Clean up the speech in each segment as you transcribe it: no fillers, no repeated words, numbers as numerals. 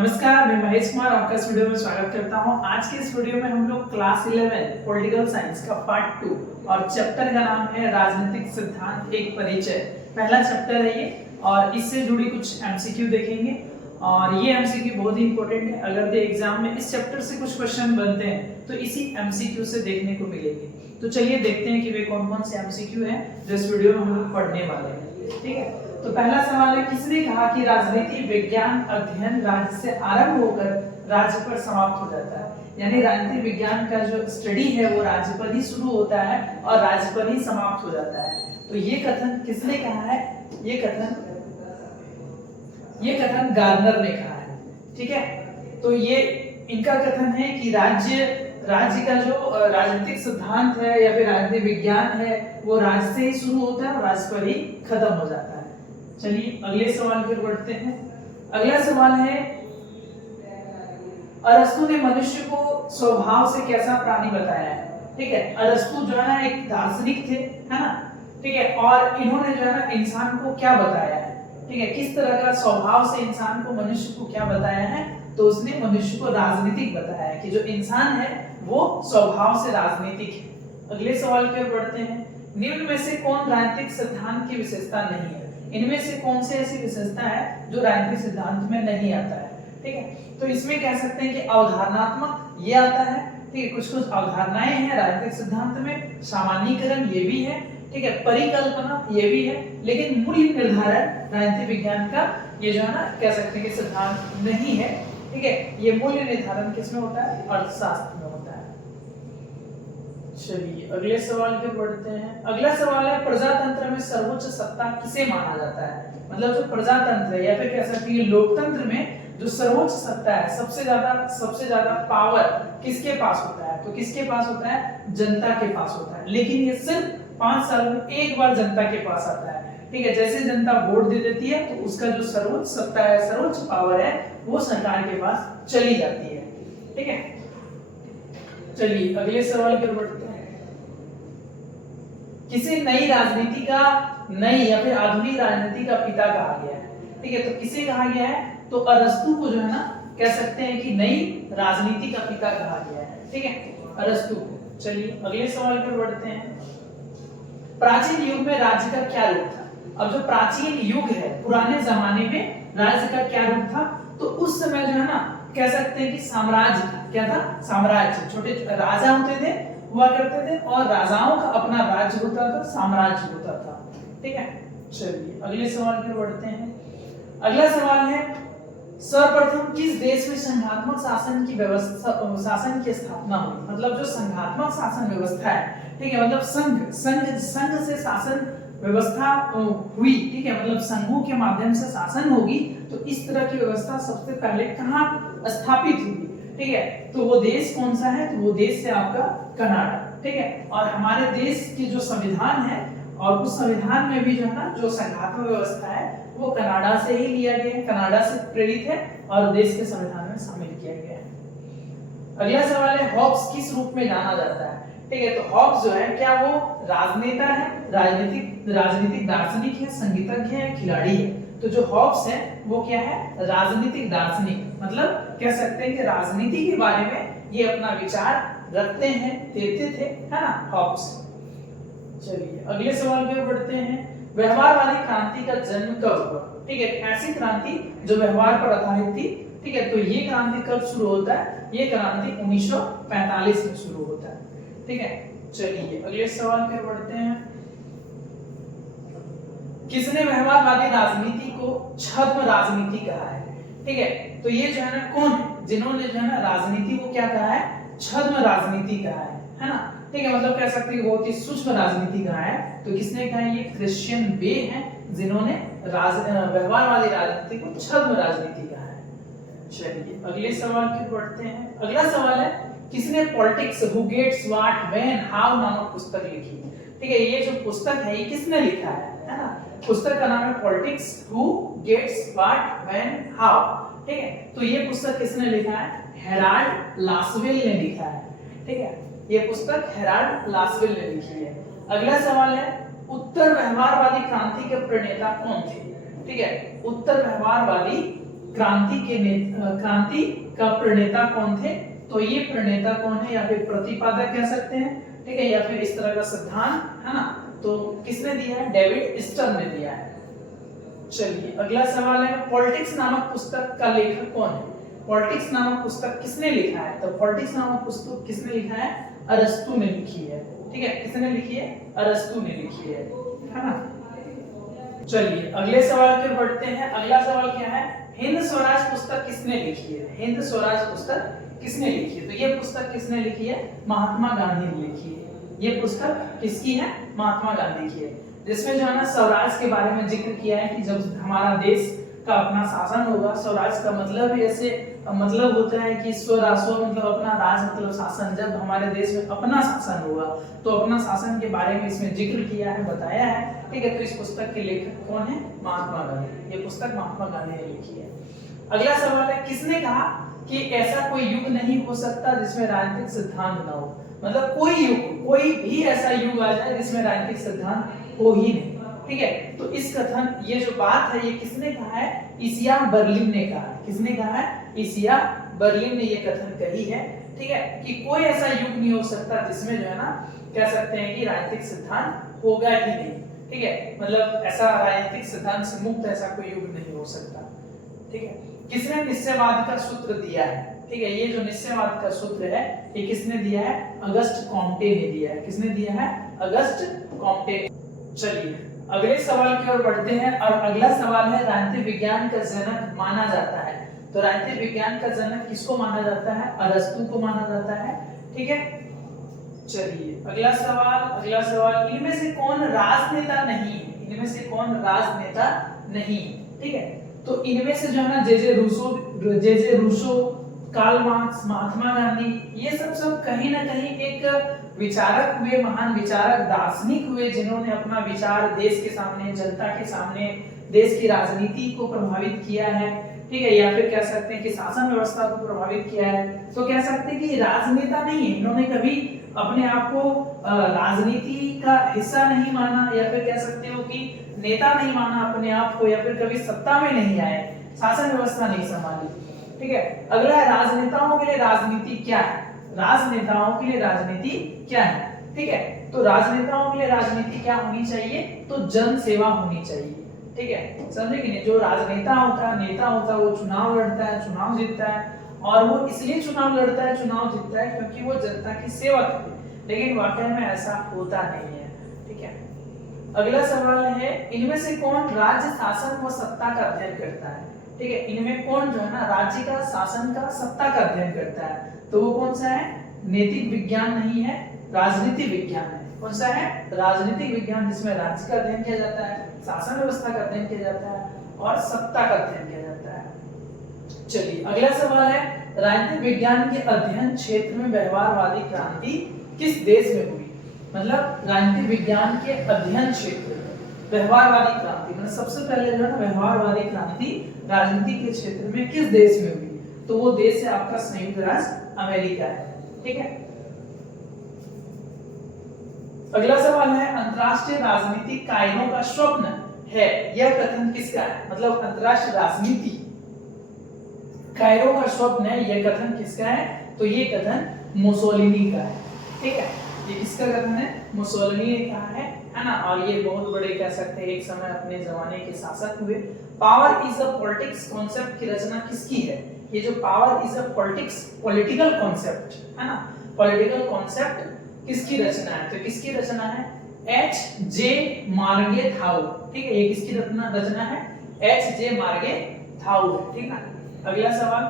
नमस्कार, मैं महेश कुमार आपका इस वीडियो में स्वागत करता हूं। आज के इस वीडियो में हम लोग क्लास 11 पॉलिटिकल साइंस का पार्ट 2 और चैप्टर का नाम है राजनीतिक सिद्धांत एक परिचय। पहला चैप्टर है ये और इससे जुड़ी कुछ एमसीक्यू देखेंगे और ये एमसीक्यू बहुत ही इंपॉर्टेंट है। अगर एग्जाम में इस चैप्टर से कुछ क्वेश्चन बनते हैं तो इसी एमसीक्यू से देखने को मिलेंगे। तो चलिए देखते हैं कि वे कौन कौन से एमसीक्यू हैं जो इस वीडियो में हम लोग पढ़ने वाले हैं। ठीक है, तो पहला सवाल है, किसने कहा कि राजनीति विज्ञान अध्ययन राज्य से आरंभ होकर राज्य पर समाप्त हो जाता है? यानी राजनीति विज्ञान का जो स्टडी है वो राज्य पर ही शुरू होता है और राज्य पर ही समाप्त हो जाता है। तो ये कथन किसने कहा है? ये कथन गार्नर ने कहा है। ठीक है, तो ये इनका कथन है कि राज्य का जो राजनीतिक सिद्धांत है या फिर राजनीतिक विज्ञान है वो राज्य से ही शुरू होता है और राज्य पर ही खत्म हो जाता है। चलिए अगले सवाल पर बढ़ते हैं। अगला सवाल है, अरस्तु ने मनुष्य को स्वभाव से कैसा प्राणी बताया है? ठीक है, अरस्तु जो है ना एक दार्शनिक थे, है ना? ठीक है, और इन्होंने जो है ना इंसान को क्या बताया है? ठीक है, किस तरह का स्वभाव से इंसान को मनुष्य को क्या बताया है? तो उसने मनुष्य को राजनीतिक बताया है कि जो इंसान है वो स्वभाव से राजनीतिक है। अगले सवाल की ओर बढ़ते हैं। निम्न में से कौन राजनीतिक सिद्धांत की विशेषता नहीं है? इनमें से कौन से ऐसी विशेषता है जो राजनीतिक सिद्धांत में नहीं आता है? ठीक है, तो इसमें कह सकते हैं कि अवधारणात्मक ये आता है। ठीक है, कुछ कुछ अवधारणाएं हैं राजनीतिक सिद्धांत में, सामान्यीकरण ये भी है, ठीक है, परिकल्पना ये भी है, लेकिन मूल्य निर्धारण राजनीतिक विज्ञान का ये जो है ना कह सकते हैं कि सिद्धांत नहीं है। ठीक है, ये मूल्य निर्धारण किसमें होता है? अर्थशास्त्र में होता है। चलिए अगले सवाल पे बढ़ते हैं। अगला सवाल है, प्रजातंत्र में सर्वोच्च सत्ता किसे माना जाता है? मतलब जो प्रजातंत्र है या फिर कह सकते हैं लोकतंत्र में जो सर्वोच्च सत्ता है, सबसे ज्यादा पावर किसके पास होता है? तो किसके पास होता है? जनता के पास होता है, लेकिन ये सिर्फ 5 साल में एक बार जनता के पास आता है। ठीक है, जैसे जनता वोट दे देती है तो उसका जो सर्वोच्च सत्ता है, सर्वोच्च पावर है, वो सरकार के पास चली जाती है। ठीक है, चलिए अगले सवाल पर बढ़ते हैं। किसे नई राजनीति का या फिर आधुनिक राजनीति का पिता कहा गया है? ठीक है, तो किसे कहा गया है? तो अरस्तु को जो है ना कह सकते हैं कि नई राजनीति का पिता कहा गया है। ठीक है, अरस्तु को। चलिए अगले सवाल पर बढ़ते हैं। प्राचीन युग में राज्य का क्या रूप था? अब जो प्राचीन युग है, पुराने जमाने में राज्य का क्या रूप था? तो उस समय जो है ना कह सकते हैं कि साम्राज्य था। क्या था? साम्राज्य। छोटे राजा होते थे, हुआ करते थे, और राजाओं का अपना राज्य होता था, साम्राज्य होता था। ठीक है, चलिए अगले सवाल पर बढ़ते हैं। अगला सवाल है, सर्वप्रथम किस देश में संघात्मक शासन की स्थापना हुई? मतलब जो संघात्मक शासन व्यवस्था है, ठीक है, मतलब संघ से शासन व्यवस्था हुई। ठीक है, मतलब संघों के माध्यम से शासन होगी, तो इस तरह की व्यवस्था सबसे पहले कहाँ स्थापित हुई? ठीक है, तो वो देश कौन सा है? तो वो देश है आपका कनाडा। ठीक है, और हमारे देश की जो संविधान है और उस संविधान में भी जो है ना जो संघात्मक व्यवस्था है वो कनाडा से ही लिया गया है, कनाडा से प्रेरित है और देश के संविधान में शामिल किया गया है। अगला सवाल है, हॉब्स किस रूप में जाना जाता है? ठीक है, तो हॉब्स जो है क्या वो राजनेता है, राजनीतिक दार्शनिक है, संगीतज्ञ है, खिलाड़ी है? तो जो हॉब्स है वो क्या है? राजनीतिक दार्शनिक। मतलब कह सकते हैं कि राजनीति के बारे में ये अपना विचार रखते हैं, देते थे, है ना, हॉब्स। चलिए अगले सवाल पे बढ़ते हैं। व्यवहारवादी क्रांति का जन्म कब हुआ? ठीक है, ऐसी क्रांति जो व्यवहार पर आधारित थी। ठीक है, तो ये क्रांति कब शुरू होता है? ये क्रांति 1945 में शुरू होता है। ठीक है, चलिए अगले सवाल पे बढ़ते हैं। किसने व्यवहारवादी राजनीति को छद्म राजनीति कहा है? ठीक है, तो ये जो है ना कौन है जिन्होंने जो है ना राजनीति को क्या कहा है? छद्म राजनीति कहा है ना? ठीक है, मतलब कह सकते हैं बहुत ही सूक्ष्म राजनीति कहा है। तो किसने कहा है? ये क्रिश्चियन बे हैं जिन्होंने व्यवहारवादी राजनीति को छद्म राजनीति कहा है। चलिए अगले सवाल की बढ़ते हैं। अगला सवाल है, किसने politics who gets what when how नामक पुस्तक लिखी? ठीक है, ये जो पुस्तक है ये किसने लिखा है ना? पुस्तक का नाम है politics who gets what when how. ठीक है, तो ये पुस्तक किसने लिखा है? हेराल्ड लासवेल ने लिखा है। ठीक है, ये पुस्तक हेराल्ड लासवेल ने लिखी है। अगला सवाल है, उत्तर व्यवहारवादी क्रांति के प्रणेता कौन थे? ठीक है, उत्तर व्यवहारवादी क्रांति का प्रणेता कौन थे? तो ये प्रणेता कौन है, या फिर प्रतिपादक कह सकते हैं, ठीक है, या फिर इस तरह का सिद्धांत है ना, तो किसने दिया है? डेविड स्टर्न ने दिया है। चलिए अगला सवाल है, पॉलिटिक्स नामक पुस्तक का लेखक कौन है? पॉलिटिक्स नामक पुस्तक किसने लिखा है? तो पॉलिटिक्स नामक पुस्तक किसने लिखा है? अरस्तु ने लिखी है, ठीक है, किसने लिखी है? अरस्तु ने लिखी है ना। चलिए अगले सवाल की ओर बढ़ते हैं। अगला सवाल क्या है? हिंद स्वराज पुस्तक किसने लिखी है? हिंद स्वराज पुस्तक किसने लिखी है? तो ये पुस्तक किसने लिखी है? महात्मा गांधी ने लिखी है। ये पुस्तक किसकी है? महात्मा गांधी की है, जिसमें जो है ना स्वराज के बारे में जिक्र किया है कि जब हमारा देश का अपना शासन होगा। स्वराज का मतलब ही ऐसे मतलब होता है कि स्वराष्ट्र मतलब अपना राज मतलब शासन, जब हमारे देश में अपना शासन होगा तो अपना शासन के बारे में इसमें जिक्र किया है, बताया है, ठीक है। तो इस पुस्तक के लेखक कौन है? महात्मा गांधी। ये पुस्तक महात्मा गांधी ने लिखी है। अगला सवाल है, किसने कहा कि ऐसा कोई युग नहीं हो सकता जिसमें राजनीतिक सिद्धांत ना हो? मतलब कोई युग, कोई भी ऐसा युग आ जाए जिसमें राजनीतिक सिद्धांत हो ही नहीं, ठीक है। तो इस कथन, ये जो बात है, ये किसने कहा है? इसिया बर्लिन ने कहा है। किसने कहा है? इसिया बर्लिन ने ये कथन कही है, ठीक है, कि कोई ऐसा युग नहीं हो सकता जिसमें जो है ना कह सकते हैं कि राजनीतिक सिद्धांत होगा ही नहीं, ठीक है। मतलब ऐसा राजनीतिक सिद्धांत से मुक्त ऐसा कोई युग नहीं हो सकता, ठीक है। किसने निश्चयवाद का सूत्र दिया है? ठीक है, ये जो निश्चयवाद का सूत्र है ये किसने दिया है? अगस्त कॉम्टे ने दिया है। किसने दिया है? अगस्त कॉम्टे। चलिए अगले सवाल की ओर बढ़ते हैं, और अगला सवाल है, राजनीतिक विज्ञान का जनक माना जाता है। तो राजनीतिक विज्ञान का जनक किसको माना जाता है? अरस्तु को माना जाता है, ठीक है। चलिए अगला सवाल, इनमें से कौन राजनेता नहीं है? इनमें से कौन राजनेता नहीं है, ठीक है। तो इनमें से जो है ना जे Rousseau, Karl Marx, Mahatma Gandhi, ये सब कहीं ना कहीं एक विचारक हुए, महान विचारक, दार्शनिक हुए, जिन्होंने अपना विचार देश के सामने, जनता के सामने, देश की राजनीति को प्रभावित किया है, ठीक है, या फिर कह सकते हैं कि शासन व्यवस्था को प्रभावित किया है। तो कह सकते हैं कि राजनेता नहीं है, इन्होंने कभी अपने आप को राजनीति का हिस्सा नहीं माना, या फिर कह सकते हो कि नेता नहीं माना अपने आप को, या फिर कभी सत्ता में नहीं आए, शासन व्यवस्था नहीं संभाली, ठीक है। अगला है, राजनेताओं के लिए राजनीति क्या है? राजनेताओं के लिए राजनीति क्या है, ठीक है। तो राजनेताओं के लिए राजनीति क्या होनी चाहिए? तो जन सेवा होनी चाहिए, ठीक है, समझे कि नहीं। जो राजनेता होता है, नेता होता है, वो चुनाव लड़ता है, चुनाव जीतता है, और वो इसलिए चुनाव लड़ता है, चुनाव जीतता है क्योंकि वो जनता की सेवा करता है, लेकिन वाकई में ऐसा होता नहीं है, ठीक है। अगला सवाल है, इनमें से कौन राज्य शासन व सत्ता का अध्ययन करता है? ठीक है, इनमें कौन जो है ना राज्य का, शासन का, सत्ता का अध्ययन करता है? तो वो कौन सा है? नैतिक विज्ञान नहीं है, राजनीति विज्ञान है। कौन सा है? राजनीतिक विज्ञान, जिसमें राज्य का अध्ययन किया जाता है, शासन व्यवस्था का अध्ययन किया जाता है, और सत्ता का अध्ययन किया जाता है। चलिए अगला सवाल है, राजनीतिक विज्ञान के अध्ययन क्षेत्र में व्यवहारवादी क्रांति किस देश में हुई? मतलब राजनीतिक विज्ञान के अध्ययन क्षेत्र में व्यवहारवादी क्रांति, मतलब सबसे पहले जो है ना व्यवहारवादी क्रांति राजनीति के क्षेत्र में किस देश में हुई? तो वो देश है आपका संयुक्त राज्य अमेरिका है, ठीक है। अगला सवाल है, अंतरराष्ट्रीय राजनीतिक कायदों का स्वप्न है, यह कथन किसका है? मतलब अंतरराष्ट्रीय राजनीति कायदों का स्वप्न है, यह कथन किसका है? तो ये कथन मुसोलिनी का है, ठीक है। ये किसका कथन है? मुसोलिनी ने कहा है ना। और ये बहुत बड़े कह सकते हैं एक समय अपने जमाने के शासक हुए। Power is a politics concept की रचना किसकी है? ये जो power is a politics, political concept है ना, पॉलिटिकल कॉन्सेप्ट किसकी रचना है? तो किसकी रचना है? H.J. मार्गेथाउ, ठीक है। ये किसकी रचना है? H.J. मार्गेथाउ, ठीक है। अगला सवाल,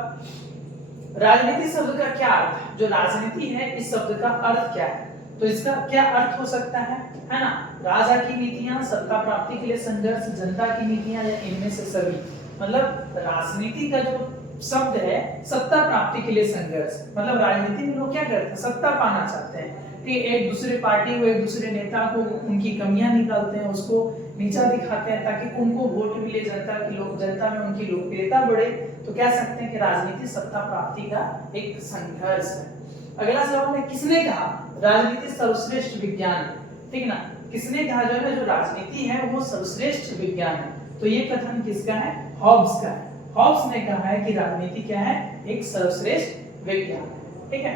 राजनीति शब्द का क्या अर्थ? जो राजनीति है इस शब्द का अर्थ क्या है? तो इसका क्या अर्थ हो सकता है ना? राजा की नीतियां, सत्ता प्राप्ति के लिए संघर्ष, जनता की नीतियां, या इनमें से सभी। मतलब राजनीति का जो शब्द है, सत्ता प्राप्ति के लिए संघर्ष, मतलब राजनीति में लोग क्या करते हैं? सत्ता पाना चाहते हैं, कि एक दूसरे पार्टी को, एक दूसरे नेता को उनकी कमियां निकालते हैं, उसको नीचा दिखाते हैं ताकि उनको वोट मिले, जनता में उनकी लोकप्रियता बढ़े। तो कह सकते हैं कि राजनीति सत्ता प्राप्ति का एक संघर्ष है। अगला सवाल है, किसने कहा राजनीति सर्वश्रेष्ठ विज्ञान है? ठीक ना, किसने कहा जो है जो राजनीति है वो सर्वश्रेष्ठ विज्ञान है? तो ये कथन किसका है? हॉब्स का है, हॉब्स ने कहा है कि राजनीति क्या है, एक सर्वश्रेष्ठ विज्ञान है। ठीक है,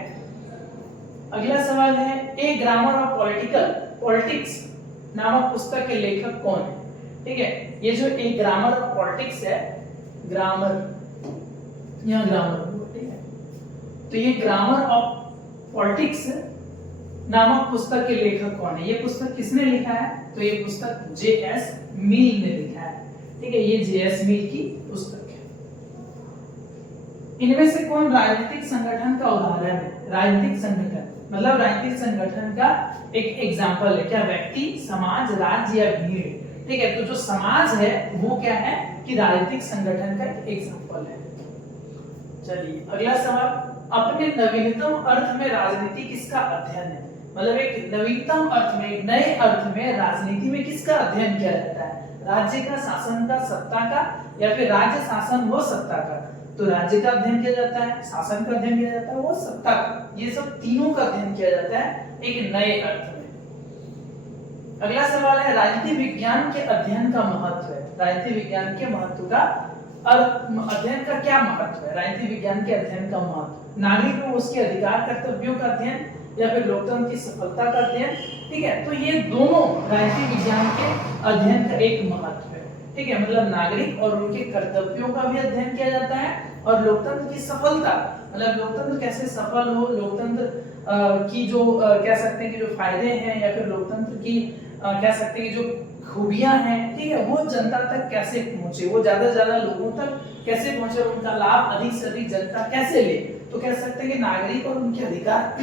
अगला सवाल है ए ग्रामर ऑफ पॉलिटिक्स नामक पुस्तक के लेखक कौन है। ठीक है, ये जो ए ग्रामर ऑफ पॉलिटिक्स है, ग्रामर, यहाँ ग्रामर, ठीक है, तो ये ग्रामर ऑफ पॉलिटिक्स नामक पुस्तक के लेखक कौन है। ये पुस्तक किसने लिखा है, तो ये पुस्तक जे.एस. मिल ने लिखा है। ठीक है, ये जे.एस. मिल की पुस्तक है। इनमें से कौन राजनीतिक संगठन का उदाहरण है। राजनीतिक संगठन मतलब राजनीतिक संगठन का एक एग्जाम्पल है, क्या व्यक्ति, समाज, राज्य या भीड़। ठीक है, तो जो समाज है वो क्या है कि राजनीतिक संगठन का एक एग्जाम्पल है। चलिए अगला सवाल, अपने नवीनतम अर्थ में राजनीति किसका अध्ययन है। मतलब एक नवीनतम अर्थ में, नए अर्थ में राजनीति में किसका अध्ययन किया जाता है, राज्य का, शासन का, सत्ता का, या फिर राज्य शासन व सत्ता का। तो राज्य का अध्ययन किया जाता है, शासन का अध्ययन किया जाता है, वो सत्ता का, ये सब तीनों का अध्ययन किया जाता है एक नए अर्थ में। अगला सवाल है राजनीति विज्ञान के अध्ययन का महत्व है। राजनीति विज्ञान के महत्व का अध्ययन का क्या महत्व है। राजनीति विज्ञान के अध्ययन का महत्व, नागरिक को उसके अधिकार कर्तव्यों का अध्ययन या फिर लोकतंत्र की सफलता का अध्ययन। ठीक है, तो ये दोनों राजनीति विज्ञान के अध्ययन का एक महत्व है। ठीक है, मतलब नागरिक और उनके कर्तव्यों का भी अध्ययन किया जाता है, और लोकतंत्र की सफलता मतलब लोकतंत्र कैसे सफल हो, लोकतंत्र की जो कह सकते हैं कि जो फायदे हैं, या फिर लोकतंत्र की कह सकते हैं कि जो खूबियां हैं, ठीक है, वो जनता तक कैसे पहुंचे, वो ज्यादा से ज्यादा लोगों तक कैसे पहुंचे, उनका लाभ अधिक से अधिक जनता कैसे ले। तो कह सकते हैं कि नागरिक और उनके अधिकार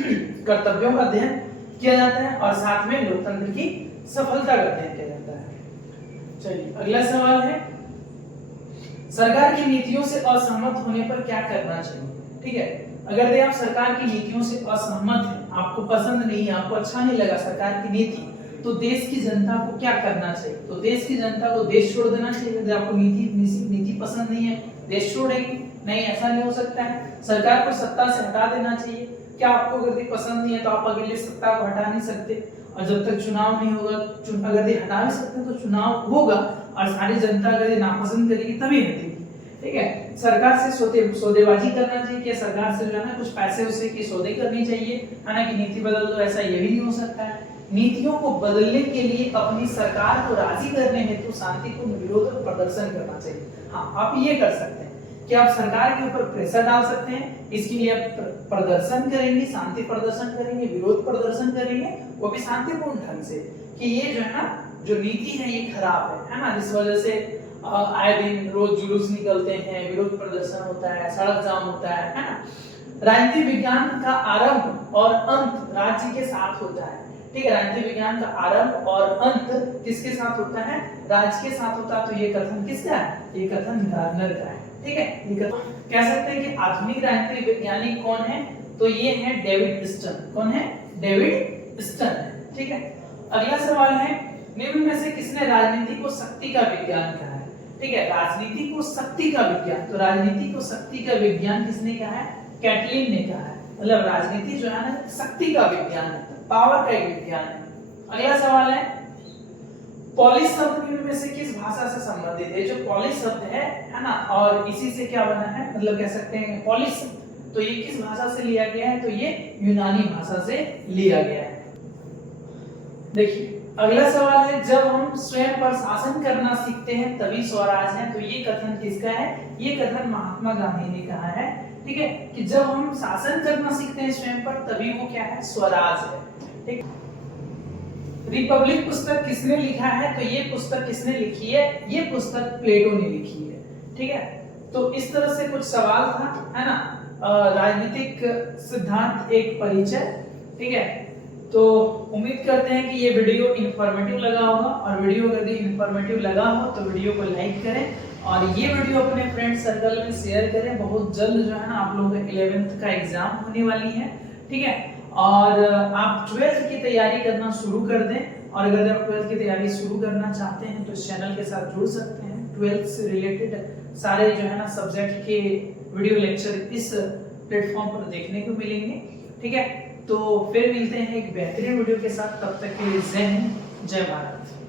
कर्तव्यों का अध्ययन किया जाता है, और साथ में लोकतंत्र की सफलता का अध्ययन किया जाता है। चलिए अगला सवाल है सरकार की नीतियों से असहमत होने पर क्या करना चाहिए। ठीक है, अगर आप सरकार की नीतियों से असहमत हैं, आपको पसंद नहीं है, आपको अच्छा नहीं लगा सरकार की नीति, तो देश की जनता को क्या करना चाहिए। तो देश की जनता को देश छोड़ देना चाहिए। यदि आपको नीति पसंद नहीं है, देश छोड़ेगी नहीं, ऐसा नहीं हो सकता है। सरकार को सत्ता से हटा देना चाहिए। क्या आपको अगर पसंद नहीं है तो आप अगले सत्ता को हटा नहीं सकते, और जब तक चुनाव नहीं होगा, अगर हटा भी सकते तो चुनाव होगा, और सारी जनता अगर नापसंद करेगी तभी हटेगी। ठीक है, सरकार से सौदेबाजी करना चाहिए, कि सरकार से जो है ना कुछ पैसे उसे की सौदे करनी चाहिए, है ना, कि नीति बदल दो, ऐसा ये भी नहीं हो सकता है। नीतियों को बदलने के लिए अपनी सरकार को राजी करने हेतु शांतिपूर्ण विरोध और प्रदर्शन करना चाहिए। हाँ, आप ये कर सकते हैं कि आप सरकार के ऊपर प्रेशर डाल सकते हैं, इसके लिए आप प्रदर्शन करेंगे, शांति प्रदर्शन करेंगे, विरोध प्रदर्शन करेंगे, वो भी शांतिपूर्ण ढंग से, कि ये जो है ना जो नीति है ये खराब है ना, जिस वजह से आए दिन रोज जुलूस निकलते हैं, विरोध प्रदर्शन होता है, सड़क जाम होता है ना। राजनीति विज्ञान का आरंभ और अंत राज्य के साथ होता है। ठीक है, राजनीति विज्ञान का आरंभ और अंत किसके साथ होता है, राज्य के साथ होता है। तो ये कथन किसका है, ये कथन गार्डनर का है। ठीक है, ये कथन कह सकते हैं कि आधुनिक राजनीति वैज्ञानिक कौन है, तो ये है डेविड स्टर्न। कौन है, डेविड स्टर्न। ठीक है, अगला सवाल है निम्न में से किसने राजनीति को शक्ति का विज्ञान कहा है। ठीक है, राजनीति को शक्ति का विज्ञान, तो राजनीति को शक्ति का विज्ञान किसने कहा है, कैटलिन ने कहा है। मतलब राजनीति जो है ना शक्ति का विज्ञान है, पावर का एक विज्ञान है। अगला सवाल है पॉलिश शब्द निम्न में से किस भाषा से संबंधित है। जो पॉलिश शब्द है ना, और इसी से क्या बना है, मतलब कह सकते हैं पॉलिश, तो ये किस भाषा से लिया गया है, तो ये यूनानी भाषा से लिया गया है। देखिए अगला सवाल है जब हम स्वयं पर शासन करना सीखते हैं तभी स्वराज है। तो ये कथन किसका है, ये कथन महात्मा गांधी ने कहा है। ठीक है, कि जब हम शासन करना सीखते हैं स्वयं पर तभी वो क्या है, स्वराज है। ठीक, रिपब्लिक पुस्तक किसने लिखा है, तो ये पुस्तक किसने लिखी है, ये पुस्तक प्लेटो ने लिखी है। ठीक है, तो इस तरह से कुछ सवाल था, है ना, राजनीतिक सिद्धांत एक परिचय। ठीक है, तो उम्मीद करते हैं कि ये वीडियो इंफॉर्मेटिव लगा होगा, और वीडियो यदि इंफॉर्मेटिव लगा हो तो वीडियो को लाइक करें, और ये वीडियो अपने फ्रेंड सर्कल में शेयर करें। बहुत जल्द जो है ना आप लोगों का 11th का एग्जाम होने वाली है। ठीक है, और आप 12th की तैयारी करना शुरू कर दें, और अगर आप 12th की तैयारी शुरू करना चाहते हैं तो इस चैनल के साथ जुड़ सकते हैं। 12th से रिलेटेड सारे जो है ना सब्जेक्ट के वीडियो लेक्चर इस प्लेटफॉर्म पर देखने को मिलेंगे। ठीक है, तो फिर मिलते हैं एक बेहतरीन वीडियो के साथ, तब तक के लिए जय हिंद, जय भारत।